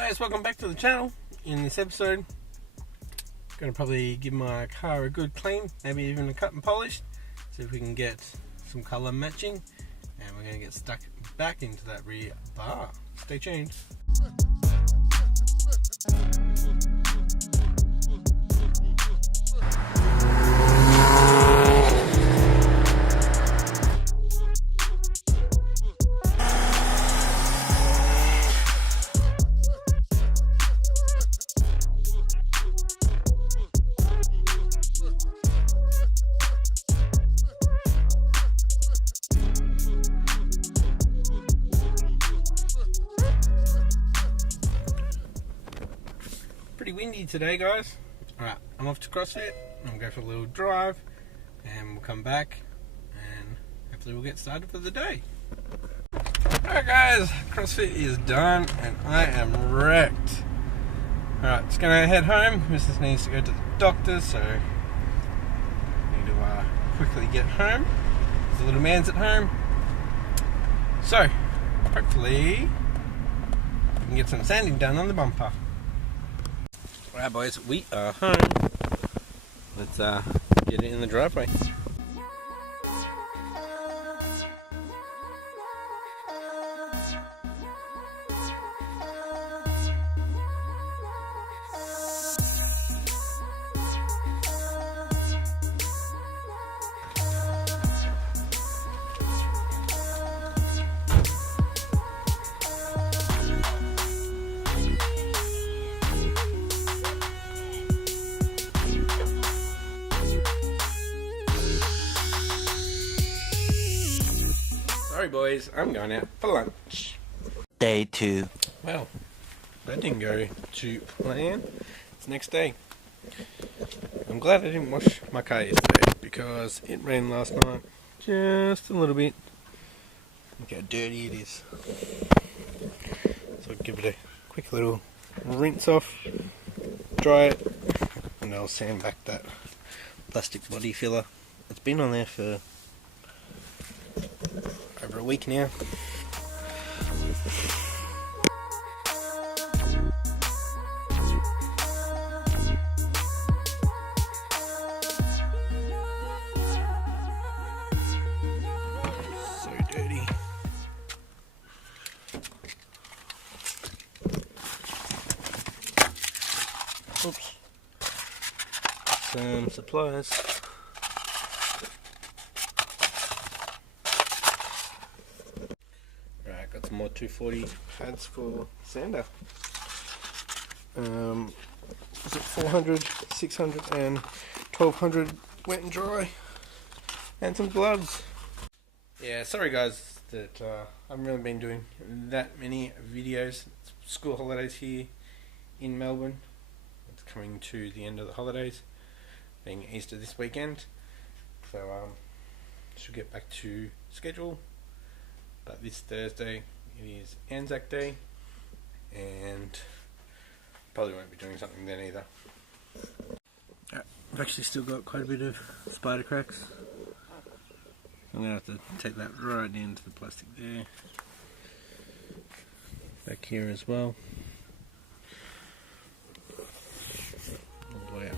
guys, welcome back to the channel. In this episode, I'm going to probably give my car a good clean, maybe even a cut and polish, see if we can get some colour matching, and we're going to get stuck back into that rear bar. Stay tuned. Pretty windy today, guys. Alright, I'm off to CrossFit. I'm going to go for a little drive and we'll come back and hopefully we'll get started for the day. Alright guys, CrossFit is done and I am wrecked. Alright, just going to head home. Mrs. needs to go to the doctor, so I need to quickly get home. The little man's at home. So, hopefully we can get some sanding done on the bumper. Alright boys, we are home. Let's get it in the driveway. Sorry boys, I'm going out for lunch. Day 2. Well, that didn't go to plan. It's the next day. I'm glad I didn't wash my car yesterday because it rained last night just a little bit. Look how dirty it is. So I'll give it a quick little rinse off, dry it, and I'll sand back that plastic body filler. It's been on there for over a week now. So dirty. Oops. Some supplies. Got some more 240 pads for sander. Is it 400, 600 and 1200 wet and dry, and some gloves. Yeah, sorry guys that I haven't really been doing that many videos. It's school holidays here in Melbourne. It's coming to the end of the holidays, being Easter this weekend, so should get back to schedule. But this Thursday it is Anzac Day and probably won't be doing something then either. I've actually still got quite a bit of spider cracks. I'm going to have to take that right into the plastic there. Back here as well. All the way up.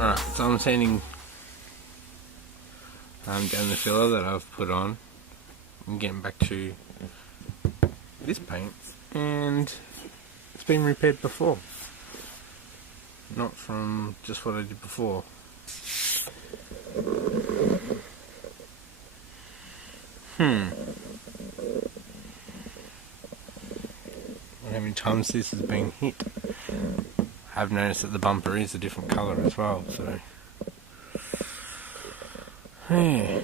Alright, so I'm sanding down the filler that I've put on. I'm getting back to this paint, and it's been repaired before. Not from just what I did before. How many times this has been hit. I've noticed that the bumper is a different colour as well, so yeah.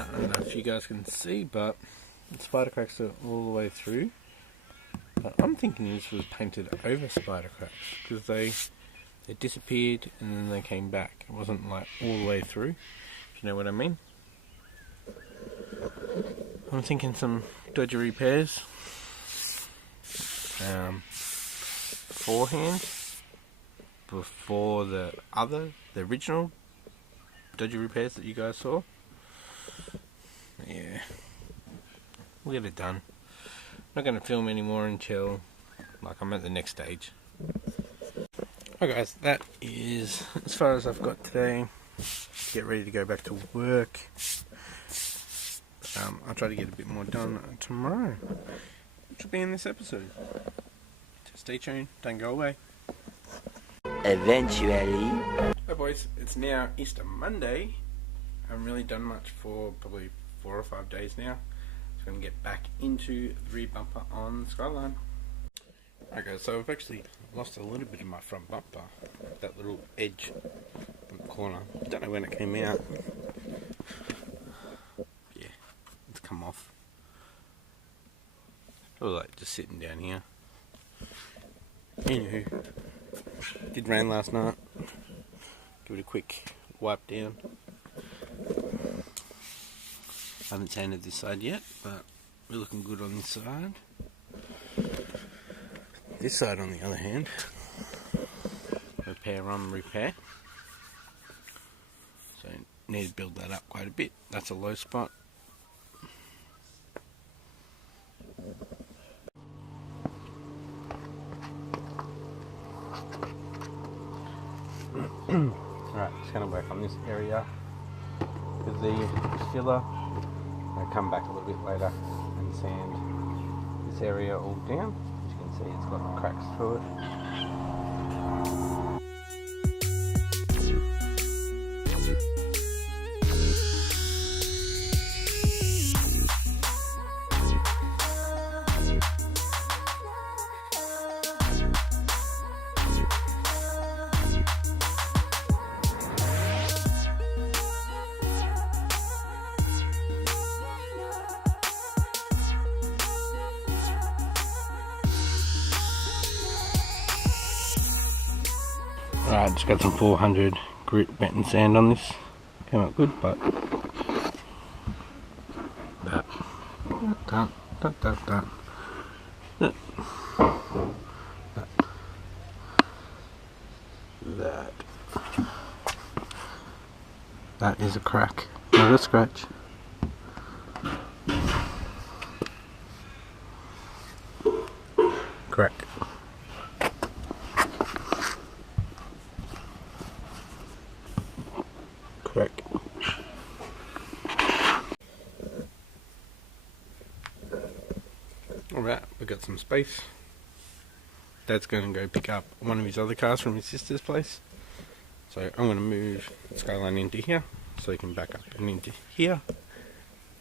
I don't know if you guys can see, but the spider cracks are all the way through. But I'm thinking this was painted over spider cracks because they disappeared and then they came back. It wasn't like all the way through, if you know what I mean. I'm thinking some dodgy repairs beforehand, before the original dodgy repairs that you guys saw. Yeah, we'll get it done. I'm not going to film anymore until I'm at the next stage. Alright guys, that is as far as I've got today. Get ready to go back to work. I'll try to get a bit more done tomorrow, which will be in this episode. So stay tuned, don't go away. Eventually. Hi boys, it's now Easter Monday. I haven't really done much for probably 4 or 5 days now. So I'm going to get back into the rear bumper on the Skyline. Okay, so I've actually lost a little bit of my front bumper. That little edge in the corner. I don't know when it came out. Yeah, it's come off. Probably like just sitting down here. Anywho, did rain last night. Give it a quick wipe down. I haven't sanded this side yet, but we're looking good on this side. This side, on the other hand, repair on repair. So need to build that up quite a bit. That's a low spot. Alright, just going to work on this area with the filler. I'll come back a little bit later and sand this area all down. As you can see, it's got cracks through it. Alright, just got some 400 grit wet and sand on this. Came out good, but that is a crack, not a scratch. Crack. Crack. Alright, we got some space. Dad's going to go pick up one of his other cars from his sister's place. So I'm going to move the Skyline into here so he can back up and into here.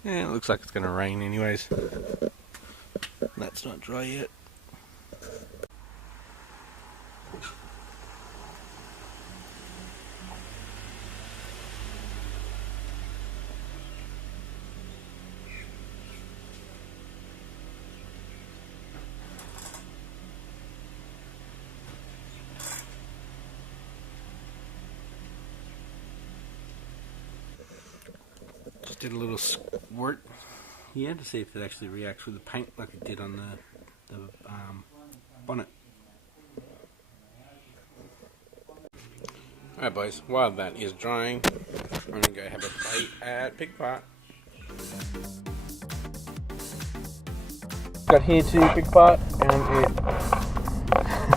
And it looks like it's going to rain anyways. That's not dry yet. Just did a little squirt here to see if it actually reacts with the paint like it did on the bonnet. Alright boys, while that is drying, I'm going to go have a bite at Pig Part. Got here to Pig Part and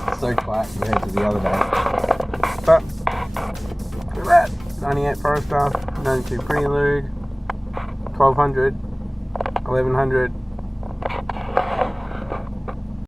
it's so quiet compared to the other day. But, look at that! 98 Forester, 92 Prelude, 1200, 1100,